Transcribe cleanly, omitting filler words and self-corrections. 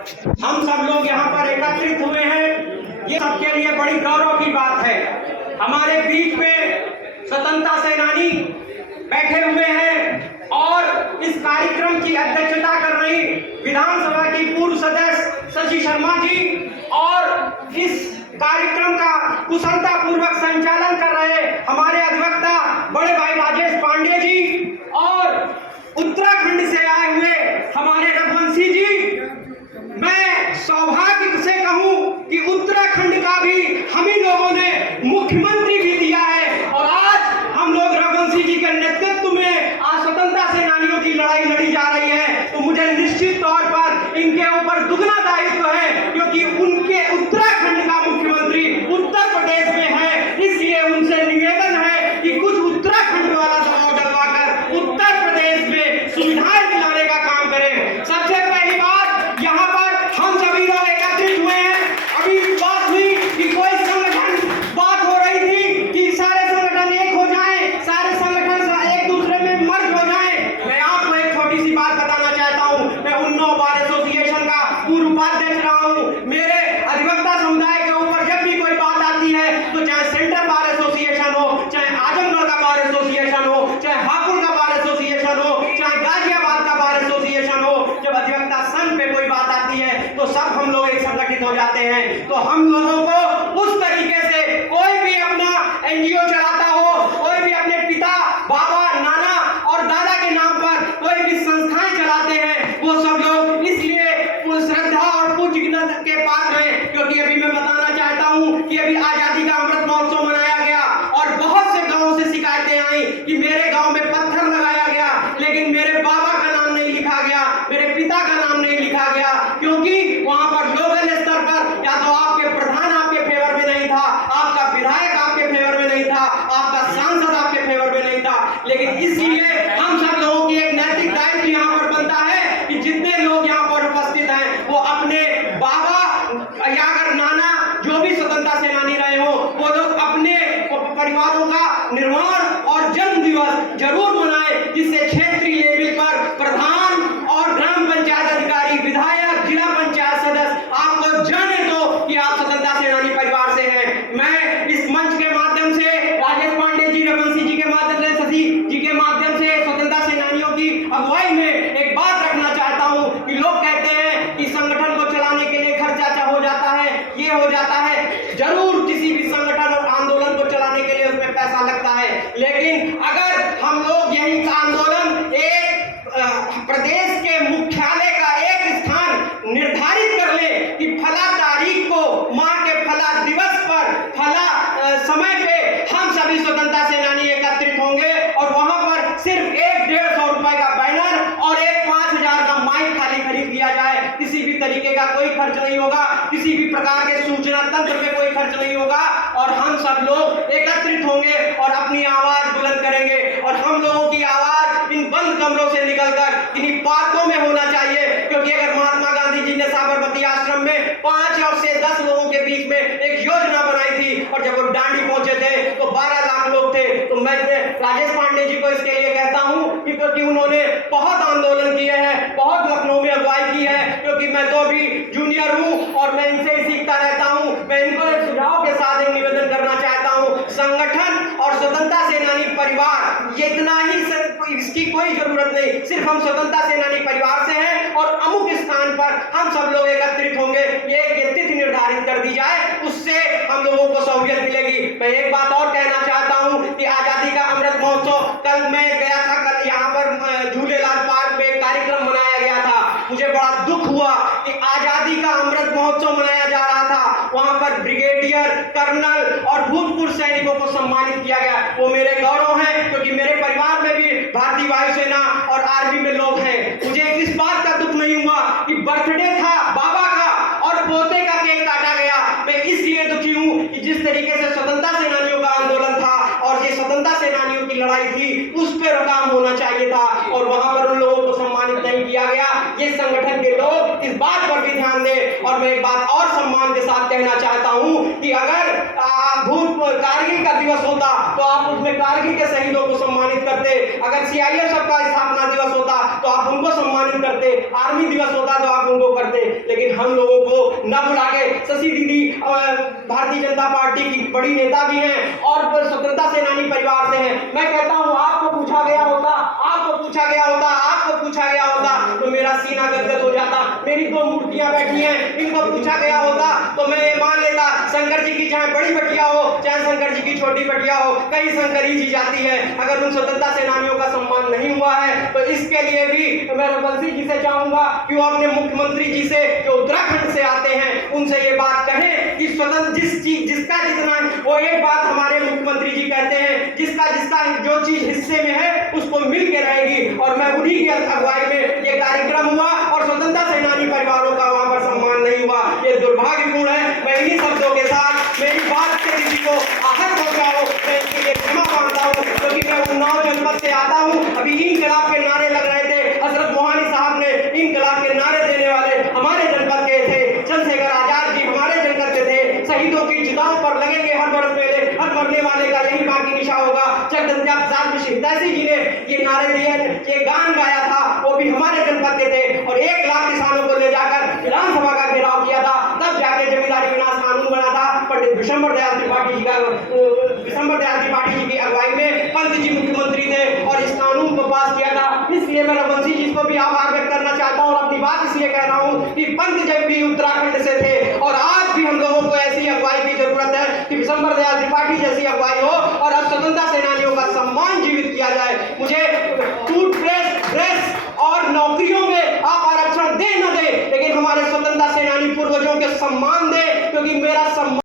हम सब लोग यहाँ पर एकत्रित हुए हैं, ये सबके लिए बड़ी गौरव की बात है। हमारे बीच में स्वतंत्रता सेनानी बैठे हुए हैं और इस कार्यक्रम की अध्यक्षता कर रही विधानसभा की पूर्व सदस्य शशि शर्मा जी और इस कार्यक्रम का कुशलता पूर्वक संचालन कर रहे हमारे अधिवक्ता बड़े भाई राजेश पांडे जी और उत्तराखंड से आए हुए हमारे रघुवंशी जी। मैं सौभाग्य से कहूं कि उत्तराखंड का भी हम ही लोगों ने मुख्यमंत्री भी दिया है और आज हम लोग रघुवंशी जी के नेतृत्व में आज स्वतंत्रता सेनानियों की लड़ाई लड़ी जा रही है। तो मुझे निश्चित तौर पर इनके ऊपर दुगना दायित्व है, क्योंकि उनके उत्तराखंड का मुख्यमंत्री उत्तर प्रदेश में है। इसलिए उनसे निवेदन है कि कुछ उत्तराखंड वाला दबाव डलवाकर उत्तर प्रदेश में सुविधाएं दिलाने का काम करें। सबसे पहली बात, यहाँ पर हम सभी लोग एकत्रित हुए हैं। अभी बात हुई कि कोई संगठन, बात हो रही थी कि सारे संगठन एक हो जाएं, सारे संगठन एक दूसरे में मर्ज हो जाएं। मैं आपको एक छोटी सी बात बताना चाहता हूं। मैं उन्नाव बार एसोसिएशन का पूर्व उपाध्यक्ष रहा हूं। मेरे अधिवक्ता समुदाय के ऊपर जब भी कोई बात आती है, तो चाहे सेंट्रल बार एसोसिएशन हो, चाहे आजमगढ़ का बार एसोसिएशन हो, चाहे हापुड़ का बार एसोसिएशन हो, चाहे गाजियाबाद का बार एसोसिएशन हो, जब अधिवक्ता संघ पे कोई बात आती है तो सब हम लोग एक संगठित हो जाते हैं। तो हम लोगों को उस तरीके से कोई भी अपना एनजीओ चलाता हो, कोई भी अपने पिता, बाबा, नाना और दादा के नाम पर कोई भी संस्थाएं चलाते हैं, वो सब लोग इसलिए श्रद्धा और पूज्य के पात्र हैं। क्योंकि अभी मैं बताना चाहता हूं कि अभी आजादी का अमृत महोत्सव मनाया गया और बहुत से गांवों से शिकायतें आई कि मेरे गांव में पत्थर लगाया गया, लेकिन मेरे बाबा का नाम नहीं लिखा गया, मेरे पिता का नाम नहीं लिखा गया, क्योंकि वहां पर लोकल स्तर पर या तो आपके प्रधान आपके फेवर में नहीं था, आपका विधायक आपके फेवर में नहीं था, आपका सांसद आपके फेवर में नहीं था। लेकिन इसलिए हम सब लोगों की एक नैतिक दायित्व यहाँ पर बनता है कि जितने लोग यहाँ पर उपस्थित हैं वो अपने बाबा या अगर नाना जो भी स्वतंत्रता सेनानी रहे हो, वो लोग अपने परिवारों का निर्माण और जन्म दिवस जरूर मनाएं, जिससे क्षेत्रीय लेवल पर प्रधान और ग्राम पंचायत अधिकारी, विधायक, जिला पंचायत सदस्य आपको जाने दो कि आप स्वतंत्रता सेनानी परिवार से हैं। मैं इस मंच के माध्यम से राजेश पांडे जी, रघुवंशी जी के माध्यम से, शशि जी के माध्यम से स्वतंत्रता सेनानियों की अगुवाई में एक बात रखना चाहता हूं कि लोग कहते हैं कि संगठन को चलाने के लिए खर्चा हो जाता है, ये हो जाता है। जरूर किसी भी संगठन और आंदोलन को चलाने के लिए उसमें पैसा लगता है, लेकिन अगर हम लोग यही आंदोलन एक प्रदेश के मुख्यालय का एक स्थान निर्धारित कर ले कि फला तारीख को मां के फला दिवस पर फला समय पे हम सभी स्वतंत्रता सेनानी एकत्रित होंगे और वहां पर सिर्फ 100-150 रुपए का बैनर और एक 5000 का माइक खाली खरीद लिया जाए। किसी भी तरीके का कोई खर्च नहीं होगा, किसी भी प्रकार के सूचना तंत्र में कोई खर्च नहीं होगा और हम सब लोग एकत्रित होंगे और अपनी आवाज बुलंद करेंगे। और हम लोगों की आवाज इन बंद कमरों से निकलकर इन्हीं पार्कों में होना चाहिए, क्योंकि अगर महात्मा गांधी जी ने साबरमती आश्रम में 5 और से 10 लोगों के बीच में एक योजना बनाई थी और जब वो डांडी पहुंचे थे तो 12 लाख लोग थे। तो मैं राजेश पांडे जी को इसके लिए कहता हूं क्योंकि उन्होंने बहुत आंदोलन किए हैं, बहुत लखनऊ में अगुवाई की है, क्योंकि मैं तो भी जूनियर हूं और मैं इनसे सीखता रहता हूं। मैं इनको एक सुझाव के साथ एक निवेदन करना चाहता हूं, संगठन और स्वतंत्रता सेनानी परिवार ये इतना ही इसकी कोई जरूरत नहीं, सिर्फ हम स्वतंत्रता सेनानी परिवार से हैं और अमुक स्थान पर हम सब लोग एकत्रित होंगे, ये तिथि निर्धारित कर दी जाए, उससे हम लोगों को सहूलियत मिलेगी। मैं एक बात और कहना चाहता हूं कि आजादी का अमृत महोत्सव, कल मैं गया था, कल यहाँ पर झूलेलाल पार्क में कार्यक्रम मनाया गया था। मुझे बड़ा दुख हुआ कि आजादी का अमृत महोत्सव मनाया जा रहा था, वहां पर ब्रिगेडियर, कर्नल और भूतपूर्व सैनिकों को सम्मानित किया गया। वो मेरे गौरव है, क्योंकि मेरे परिवार में भी भारतीय वायुसेना और आर्मी में लोग हैं। मुझे इस बात का दुख नहीं हुआ कि बर्थडे था बाबा का और पोते का केक काटा गया। मैं इसलिए दुखी हूं कि जिस तरीके से स्वतंत्रता सेनानियों का आंदोलन था और ये स्वतंत्रता सेनानियों की लड़ाई थी, उस पर काम होना चाहिए था और वहां पर उन लोगों को सम्मानित नहीं किया गया। ये संगठन के लोग इस बात पर भी ध्यान दें। और मैं एक बात और सम्मान के साथ कहना चाहता हूं कि अगर कारगिल का दिवस होता तो आप उसमें कारगिल के शहीदों को सम्मानित करते, अगर सीआईएसएफ का स्थापना दिवस होता तो आप उनको सम्मानित करते, आर्मी दिवस होता तो आप उनको करते, लेकिन हम लोगों को न बुला के, शशि दीदी भारतीय जनता पार्टी की बड़ी नेता भी हैं और स्वतंत्रता सेनानी परिवार से हैं। मैं कहता हूं आपको पूछा गया होता, आपको पूछा गया होता, आपको पूछा गया होता तो मेरा सीना गदगद हो जाता। मेरी दो मूर्तियां बैठी हैं, इनको पूछा गया होता तो मैं ये मान लेता शंकर जी की चाहे बड़ी बटिया हो चाहे शंकर जी की छोटी बटिया हो, कहीं शंकर ही जी जाती है। अगर उन स्वतंत्रता सेनानियों का सम्मान नहीं हुआ है तो इसके लिए भी मैं रघुवंशी जी से चाहूंगा कि वो अपने मुख्यमंत्री जी से जो उत्तराखंड से आते हैं उनसे ये बात कहें कि स्वतंत्र जिसका जितना वो एक बात हमारे मुख्यमंत्री जी कहते हैं, जिसका जिसका जो चीज हिस्से में है उसको मिल के रहेगी। और मैं उन्हीं की अगुवाई में ये कार्यक्रम हुआ और स्वतंत्रता सेनानी परिवारों का वहां पर सम्मान नहीं हुआ, ये दुर्भाग्यपूर्ण है। मैं इन्हीं शब्दों के साथ मेरी बात से किसी को आहत पहुंचा हो मैं इसके लिए क्षमा मांगता हूँ, क्योंकि मैं उन्नाव जनपद से आता हूँ। अभी इनकलाब के नारे लग रहे थे, हजरत मोहानी साहब ने इनकलाब के नारे देने वाले हमारे जनपद के थे, चंद्रशेखर आजाद जी हमारे जनपद के थे। शहीदों की चिताओं पर लगेंगे हर बरस मेले, हर मरने वाले का यही बाकी निशा होगा। जगदंबिया प्रसाद हिदैसी जी ने ये नारे दिए, ये गान गाया था, वो भी हमारे जनपद के थे और 1 लाख किसानों को ले जाकर विधानसभा का घेराव किया था। तब जाके जमींदारी विनाश कानून बना था पंडित विशंबर दयाल त्रिपाठी जी की अगुवाई में। पंत जी मुख्यमंत्री थे और इस कानून को पास किया था। इसलिए मैं रघुवंशी जी को भी आभार व्यक्त करना चाहता हूँ और अपनी बात इसलिए कह रहा हूँ कि पंत जब भी उत्तराखंड से थे और आज भी हम लोगों को ऐसी अगुवाई की जरूरत है कि विशंबर दयाल त्रिपाठी जैसी अगुवाई हो और अब स्वतंत्रता सेनानियों का सम्मान जीवित किया जाए। मुझे टूथपेस्ट, ड्रेस और नौकरियों में आप आरक्षण दे न दे, लेकिन हमारे स्वतंत्रता सेनानी पूर्वजों के सम्मान दे, क्योंकि मेरा सम्मान